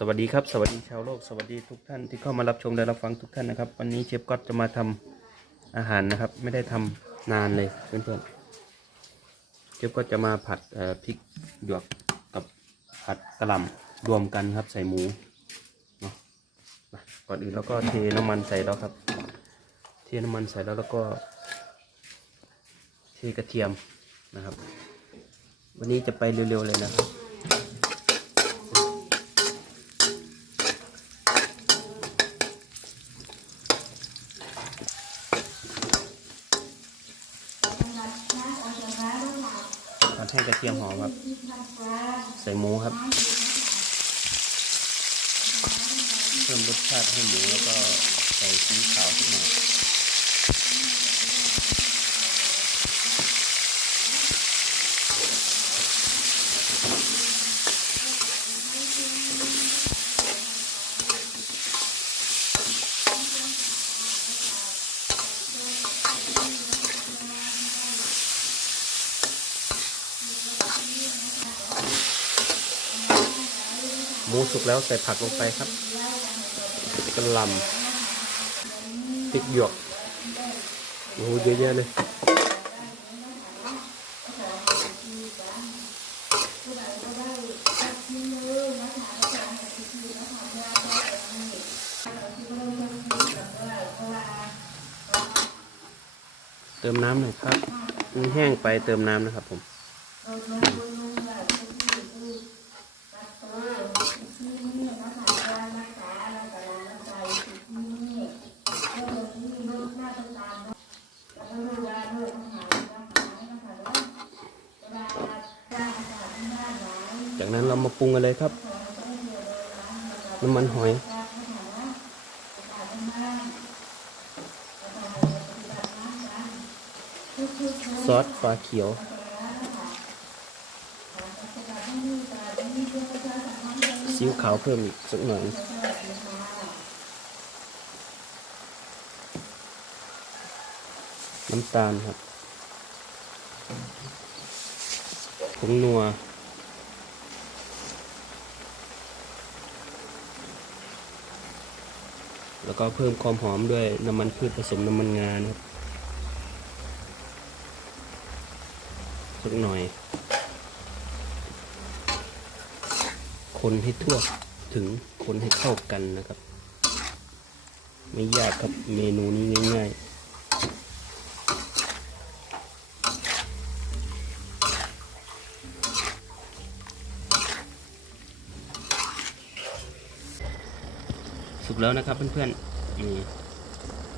สวัสดีครับสวัสดีชาวโลกสวัสดีทุกท่านที่เข้ามารับชมและรับฟังทุกท่านนะครับ วันนี้เชฟก็จะมาทำอาหารนะครับ ไม่ได้ทำนานเลยเพื่อนๆเชฟก็จะมาผัดเอ่อพริกหยวกกับผัดกระหล่ำรวมกันครับใส่หมูเนาะก่อนอื่นแล้วก็เทน้ำมันใส่แล้วครับ เทน้ำมันใส่แล้วแล้วก็เทกระเทียมนะครับ วันนี้จะไปเร็วๆเลยนะครับ ผัดให้กระเทียมหอมครับ ใส่หมูครับ เพิ่มรสชาติให้หมูแล้วก็ใส่ซีอิ๊วขาวสักหน่อย หมูสุกแล้วใส่ผักลงไปครับกระลำพริกหยวกโอ้โหเยอะแยะเลยเติมน้ำหน่อยครับมันแห้งไปเติมน้ำนะครับผม จากนั้นเรามาปรุงกันเลยครับ น้ำมันหอย ซอสปลาเขียวซีอิ๊วขาวเพิ่มอีกสักหน่อยน้ำตาลครับผงนัว แล้วก็เพิ่มความหอมด้วยน้ำมันพืชผสมน้ำมันงานะครับสักหน่อย คนให้ทั่วถึงคนให้เข้ากันนะครับ ไม่ยากครับเมนูนี้ง่ายๆ สุกแล้วนะครับเพื่อนๆนี่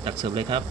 ตักเสิร์ฟเลยครับ